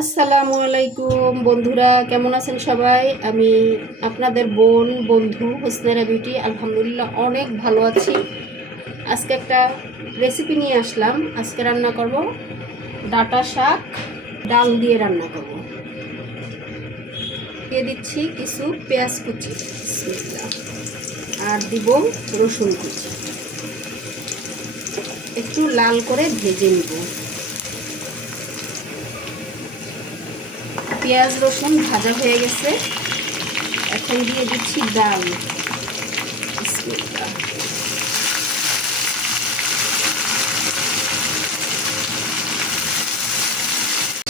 আসসালামু আলাইকুম বন্ধুরা, কেমন আছেন সবাই? আমি আপনাদের বোন বন্ধু হোসনেরা বিউটি আলহামদুলিল্লাহ অনেক ভালো আছি। আজকে একটা রেসিপি নিয়ে আসলাম। আজকে রান্না করব ডাঁটা শাক, ডাল দিয়ে রান্না করব। দিয়ে দিচ্ছি কিছু পেঁয়াজ কুচি, বিসমিল্লাহ, আর দিব রসুন কুচি। একটু লাল করে ভেজে নিব। পেঁয়াজ রসুন ভাজা হয়ে গেছে, এখন দিয়ে দিচ্ছি ডাল।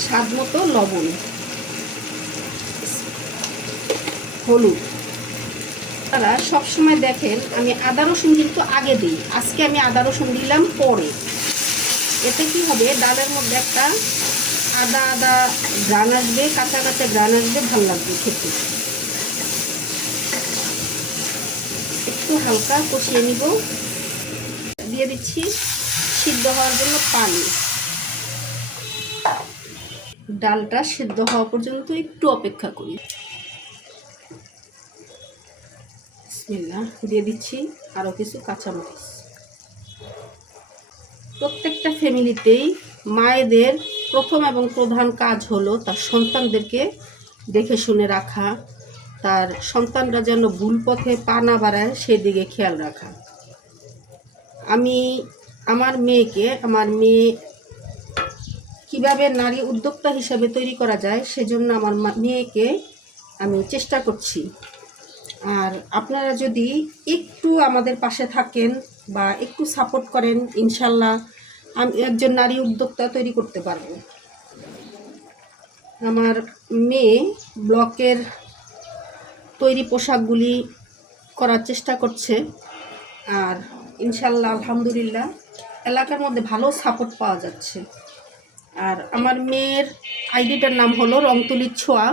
স্বাদ মতো লবণ, হলুদ। তারা সবসময় দেখেন আমি আদা রসুন কিন্তু আগে দিই, আজকে আমি আদা রসুন দিলাম পরে। এতে কি হবে, ডালের মধ্যে একটা আদা আদা গ্রান আসবে, কাঁচা কাঁচা গ্রান আসবে, ভালো লাগবে খেতে। একটু হালকা কষিয়ে নিব। দিয়ে দিচ্ছি সিদ্ধ হওয়ার জন্য পানি। ডালটা সিদ্ধ হওয়া পর্যন্ত একটু অপেক্ষা করি। বিসমিল্লাহ, দিয়ে দিচ্ছি আরও কিছু কাঁচামরিচ। প্রত্যেকটা ফ্যামিলিতেই মায়েদের প্রথম এবং প্রধান কাজ হলো তার সন্তানদেরকে দেখে শুনে রাখা, তার সন্তানরা যেন ভুল পথে পা না বাড়ায় সেদিকে খেয়াল রাখা। আমি আমার মেয়ে কিভাবে নারী উদ্যোক্তা হিসাবে তৈরি করা যায় সেজন্য আমার মেয়েকে আমি চেষ্টা করছি। আর আপনারা যদি একটু আমাদের পাশে থাকেন বা একটু সাপোর্ট করেন, ইনশাল্লাহ আমি একজন নারী উদ্যোক্তা তৈরি করতে পারবো। আমার মেয়ে ব্লকের তৈরি পোশাকগুলি করার চেষ্টা করছে, আর ইনশাল্লাহ আলহামদুলিল্লাহ এলাকার মধ্যে ভালো সাপোর্ট পাওয়া যাচ্ছে। আর আমার মেয়ের আইডিটার নাম হলো রংতুলির ছোঁয়া।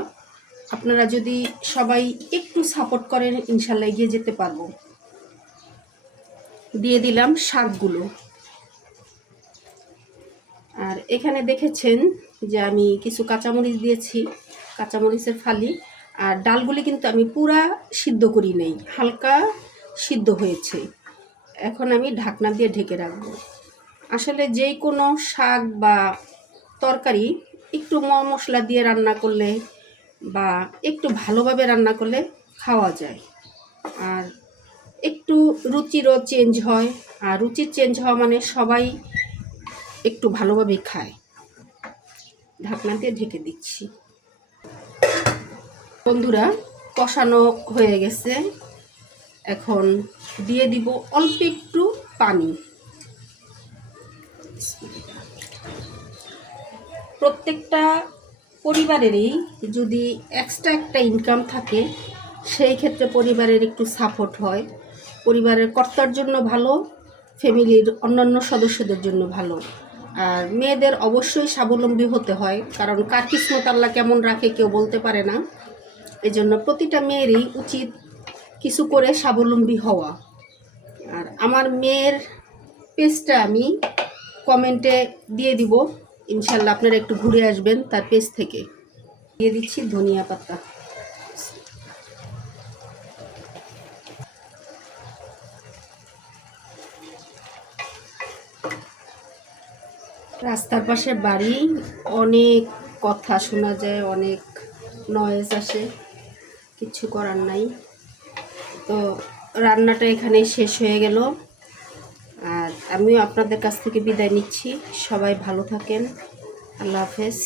আপনারা যদি সবাই একটু সাপোর্ট করেন, ইনশাল্লাহ এগিয়ে যেতে পারবো। দিয়ে দিলাম শাকগুলো। আর এখানে দেখেছেন যে আমি কিছু কাঁচামরিচ দিয়েছি, কাঁচামরিচের ফালি। আর ডালগুলি কিন্তু আমি পুরা সিদ্ধ করি নেই, হালকা সিদ্ধ হয়েছে। এখন আমি ঢাকনা দিয়ে ঢেকে রাখবো। আসলে যেই কোনো শাক বা তরকারি একটু মশলা দিয়ে রান্না করলে বা একটু ভালোভাবে রান্না করলে খাওয়া যায়, আর একটু রুচিরও চেঞ্জ হয়। আর রুচির চেঞ্জ হওয়া মানে সবাই একটু ভালোভাবে খায়। ঢাকনা দিয়ে ঢেকে দিচ্ছি। বন্ধুরা, কষানো হয়ে গেছে, এখন দিয়ে দিব অল্প একটু পানি। প্রত্যেকটা পরিবারেরই যদি এক্সট্রা একটা ইনকাম থাকে, সেই ক্ষেত্রে পরিবারের একটু সাপোর্ট হয়। পরিবারের কর্তার জন্য ভালো, ফ্যামিলির অন্যান্য সদস্যদের জন্য ভালো। আর মেয়েদের অবশ্যই স্বাবলম্বী হতে হয়, কারণ কার কিসমত আল্লাহ কেমন রাখে কেউ বলতে পারে না। এই জন্য প্রতিটা মেয়েরই উচিত কিছু করে স্বাবলম্বী হওয়া। আর আমার মেয়ের পেজটা আমি কমেন্টে দিয়ে দিব, ইনশাল্লাহ আপনারা একটু ঘুরে আসবেন তার পেজ থেকে। দিয়ে দিচ্ছি ধনিয়া পাতা। রাস্তার পাশে বাড়ি, অনেক কথা শোনা যায়, অনেক নয়েজ আসে, কিছু করার নাই। তো রান্নাটা এখানেই শেষ হয়ে গেল, আর আমিও আপনাদের কাছ থেকে বিদায় নিচ্ছি। সবাই ভালো থাকেন, আল্লাহ হাফেজ।